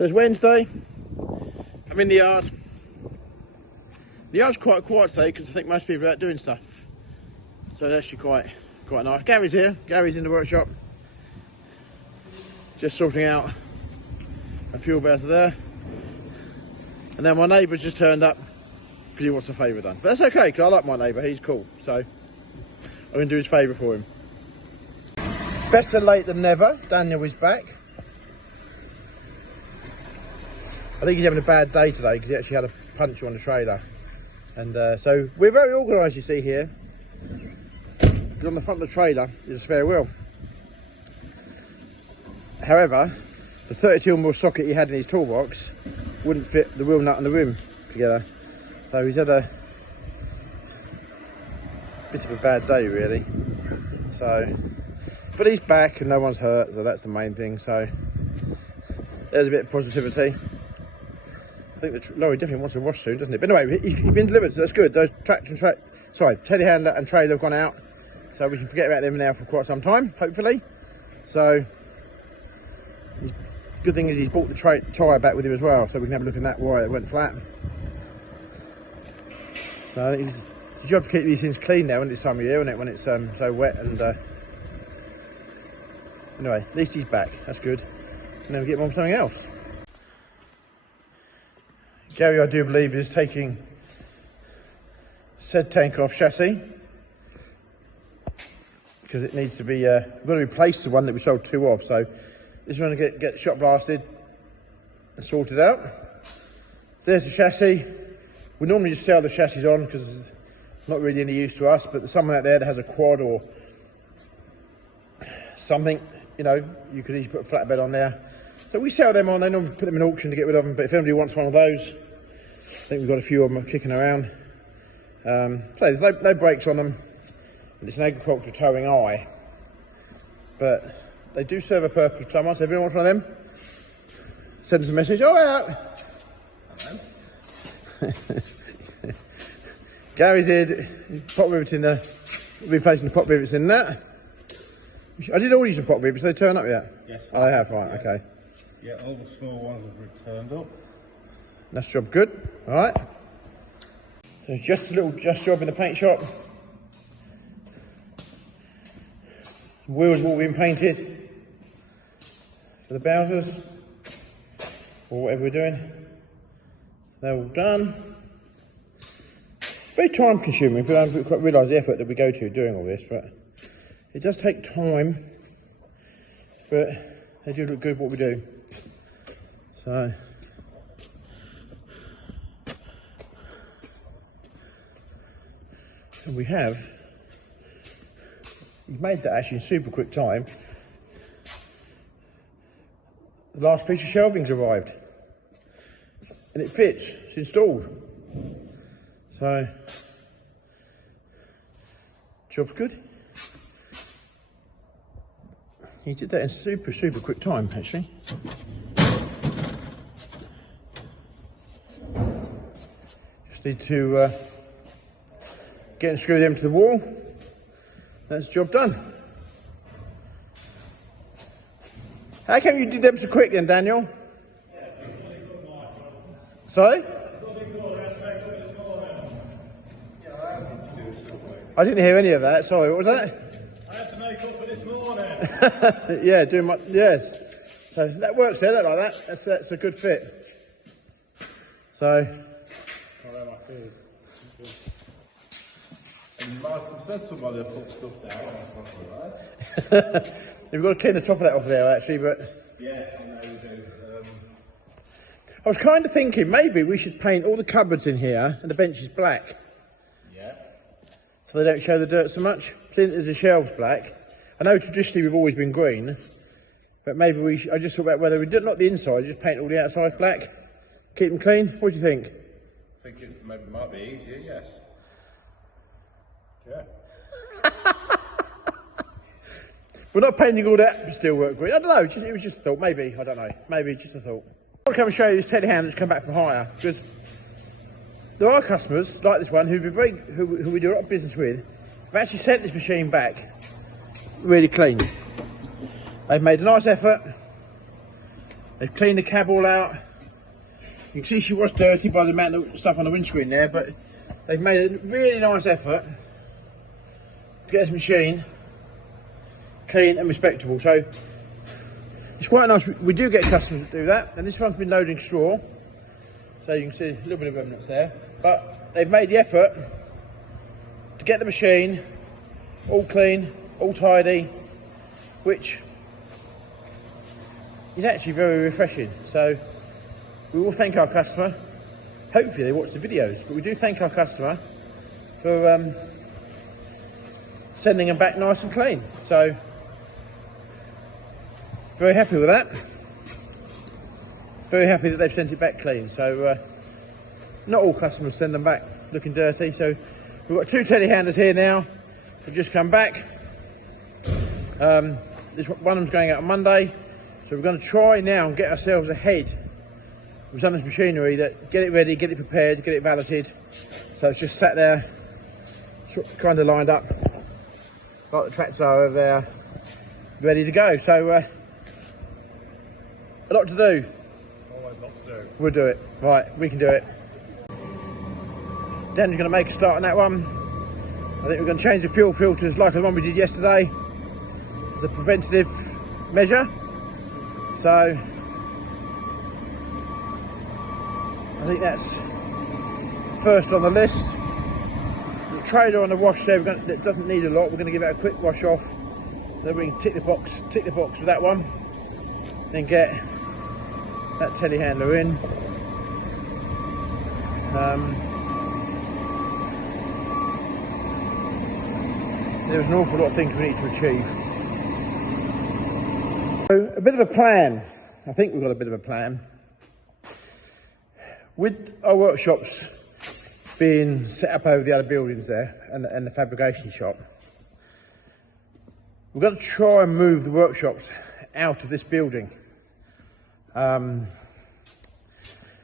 So it's Wednesday. I'm in the yard. The yard's quite quiet today because I think most people are out doing stuff. So it's actually quite nice. Gary's here. Gary's in the workshop. Just sorting out a fuel belt there. And then my neighbour's just turned up because he wants a favour done. But that's okay because I like my neighbour. He's cool. So I'm going to do his favour for him. Better late than never. Daniel is back. I think he's having a bad day today because he actually had a puncture on the trailer. And so we're very organised, you see here. Because on the front of the trailer is a spare wheel. However, the 32mm socket he had in his toolbox wouldn't fit the wheel nut and the rim together. So he's had a bit of a bad day really. So, but he's back and no one's hurt, so that's the main thing. So there's a bit of positivity. I think the lorry definitely wants to wash soon, doesn't it? But anyway, he's been delivered, so that's good. Those telehandler and trailer have gone out, so we can forget about them now for quite some time, hopefully. So, good thing is he's brought the tyre back with him as well, so we can have a look at that why it went flat. So I think it's a job to keep these things clean now when it's time of year, isn't it? When it's so wet and anyway, at least he's back. That's good. And then we get him on something else. Gary, I do believe, is taking said tank off chassis because it needs to be, we've got to replace the one that we sold two of. So this is going to get shot blasted and sorted out. There's the chassis. We normally just sell the chassis on because it's not really any use to us, but there's someone out there that has a quad or something, you know, you could easily put a flatbed on there. So we sell them on, they normally put them in auction to get rid of them, but if anybody wants one of those, I think we've got a few of them kicking around. So there's no brakes on them, and it's an agricultural towing eye, but they do serve a purpose for someone, so if anyone wants one of them, send us a message. Oh, out! Gary's here, pot rivets in there, replacing the pot rivets in that. I did all use some pot rivets, they turn up yet? Yes. Oh, they have, right, okay. Yeah, all the small ones have returned up. That's job good, all right. So just a little job in the paint shop. Some wheels have all been painted for the Bowsers, or whatever we're doing. They're all done. Very time consuming, but I don't quite realise the effort that we go to doing all this, but it does take time, but they do look good what we do. So, and we've made that actually in super quick time. The last piece of shelving's arrived, and it fits, it's installed. So, job's good. He did that in super quick time, actually. Just need to get and screw them to the wall. That's the job done. How come you did them so quick then, Daniel? Sorry? I didn't hear any of that, sorry, what was that? I had to make up for this morning. Yeah, doing my, yes. So that works there, like that. That's a good fit. So. And Martin said somebody had put stuff down. Right? We've got to clean the top of that off there actually, but. Yeah, I know we do. I was kind of thinking maybe we should paint all the cupboards in here and the benches black. Yeah. So they don't show the dirt so much. Since there's the shelves black. I know traditionally we've always been green, but maybe I just thought about whether we did not the inside, just paint all the outside black, keep them clean. What do you think? I think it might be easier, yes. Yeah. We're not painting all that steelwork green. I don't know, it was just a thought, maybe, I don't know. Maybe just a thought. I want to come and show you this telehandler that's come back from hire, because there are customers like this one who we do a lot of business with, have actually sent this machine back really clean. They've made a nice effort They've cleaned the cab all out. You can see she was dirty by the amount of stuff on the windscreen there, but they've made a really nice effort to get this machine clean and respectable. So it's quite nice. We do get customers that do that, and this one's been loading straw, so you can see a little bit of remnants there. But they've made the effort to get the machine all clean, all tidy, which is actually very refreshing. So we will thank our customer. Hopefully they watch the videos, but we do thank our customer for sending them back nice and clean. So very happy with that. Very happy that they've sent it back clean. So not all customers send them back looking dirty. So we've got 2 telehandlers here now. They've just come back. One of them's going out on Monday. So we're going to try now and get ourselves ahead with some of this machinery, that get it ready, get it prepared, get it valeted. So it's just sat there, kind of lined up, like the tractors are over there, ready to go. So a lot to do. Always a lot to do. We'll do it. Right, we can do it. Dan's going to make a start on that one. I think we're going to change the fuel filters like the one we did yesterday as a preventative measure. So I think that's first on the list. The trailer on the wash there, that doesn't need a lot. We're going to give it a quick wash off. Then we can tick the box with that one. Then get that telehandler in. There's an awful lot of things we need to achieve. So a bit of a plan. I think we've got a bit of a plan. With our workshops being set up over the other buildings there and the fabrication shop, we're going to try and move the workshops out of this building. So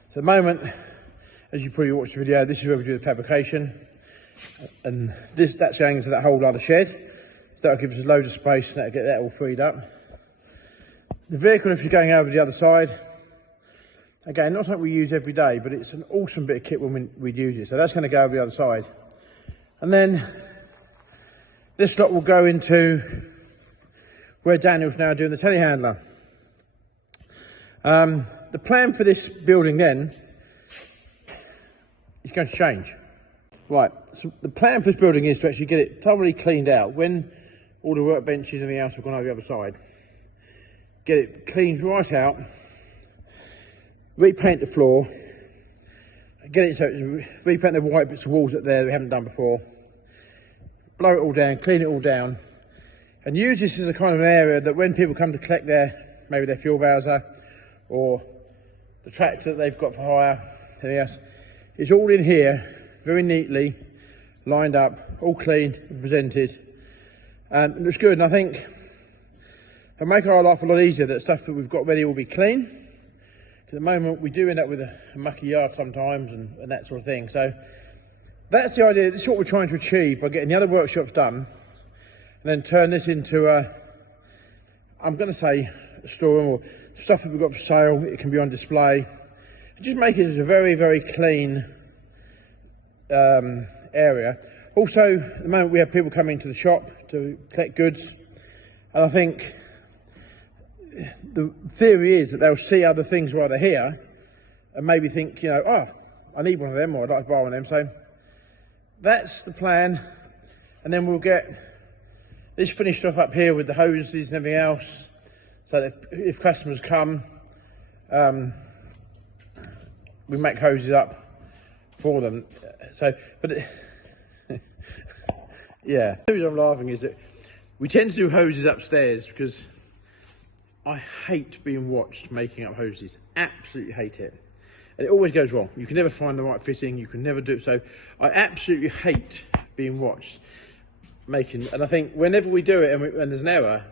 at the moment, as you probably watched the video, this is where we do the fabrication, and that's going into that whole other shed. So that'll give us loads of space and that'll get that all freed up. The vehicle, if you're going over the other side, again, not something we use every day, but it's an awesome bit of kit when we use it. So that's going to go over the other side. And then this lot will go into where Daniel's now doing the telehandler. The plan for this building then is going to change. Right, so the plan for this building is to actually get it thoroughly cleaned out. When all the workbenches and everything else have gone over the other side, get it cleaned right out, repaint the floor, get it so repaint the white bits of walls that we haven't done before, blow it all down, clean it all down, and use this as a kind of an area that when people come to collect maybe their fuel bowser or the tractor that they've got for hire, anything else, it's all in here, very neatly lined up, all cleaned and presented. It looks good, and I think it'll make our life a lot easier that stuff that we've got ready will be clean. At the moment, we do end up with a mucky yard sometimes and that sort of thing. So that's the idea. This is what we're trying to achieve by getting the other workshops done, and then turn this into I'm going to say a storeroom, or stuff that we've got for sale. It can be on display. And just make it as a very, very clean area. Also, at the moment, we have people coming to the shop to collect goods, and I think the theory is that they'll see other things while they're here and maybe think, you know, oh, I need one of them, or I'd like to buy one of them. So that's the plan. And then we'll get this finished off up here with the hoses and everything else, so that if customers come, we make hoses up for them. So, but yeah, the reason I'm laughing is that we tend to do hoses upstairs because I hate being watched making up hoses. Absolutely hate it. And it always goes wrong. You can never find the right fitting. You can never do it. So I absolutely hate being watched making. And I think whenever we do it and there's an error,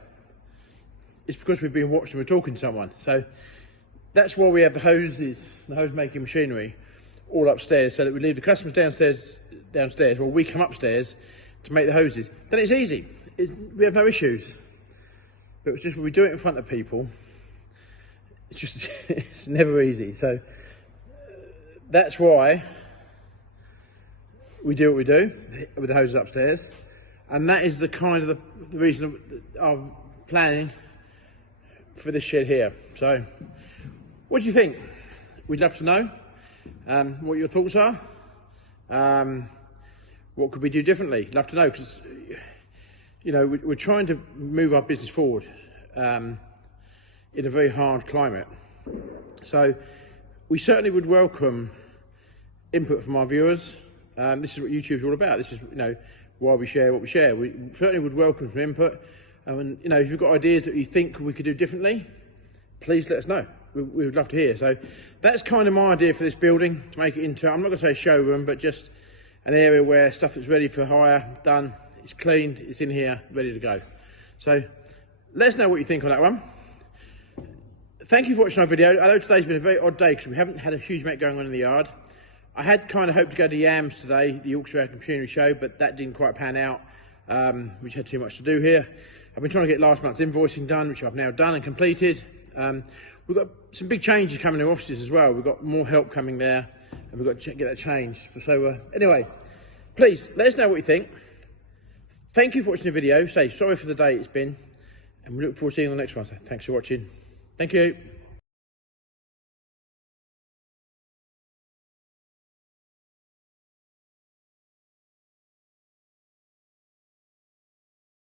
it's because we're being watched and we're talking to someone. So that's why we have the hoses, the hose making machinery, all upstairs, so that we leave the customers downstairs, or we come upstairs to make the hoses. Then it's easy. We have no issues. But it's just when we do it in front of people, it's just, it's never easy. So that's why we do what we do with the hoses upstairs. And that is the kind of the reason I'm planning for this shed here. So what do you think? We'd love to know what your thoughts are. What could we do differently? Love to know, because you know, we're trying to move our business forward in a very hard climate. So we certainly would welcome input from our viewers. This is what YouTube's all about. This is, you know, why we share what we share. We certainly would welcome some input. And you know, if you've got ideas that you think we could do differently, please let us know. We would love to hear. So that's kind of my idea for this building, to make it into, I'm not going to say a showroom, but just an area where stuff that's ready for hire, done, it's cleaned, it's in here, ready to go. So let us know what you think on that one. Thank you for watching our video. I know today's been a very odd day because we haven't had a huge amount going on in the yard. I had kind of hoped to go to Yams today, the Yorkshire Machinery Show, but that didn't quite pan out. We just had too much to do here. I've been trying to get last month's invoicing done, which I've now done and completed. We've got some big changes coming in offices as well. We've got more help coming there, and we've got to get that changed. So anyway, please let us know what you think. Thank you for watching the video. Sorry for the day it's been, and we look forward to seeing you on the next one. So thanks for watching. Thank you.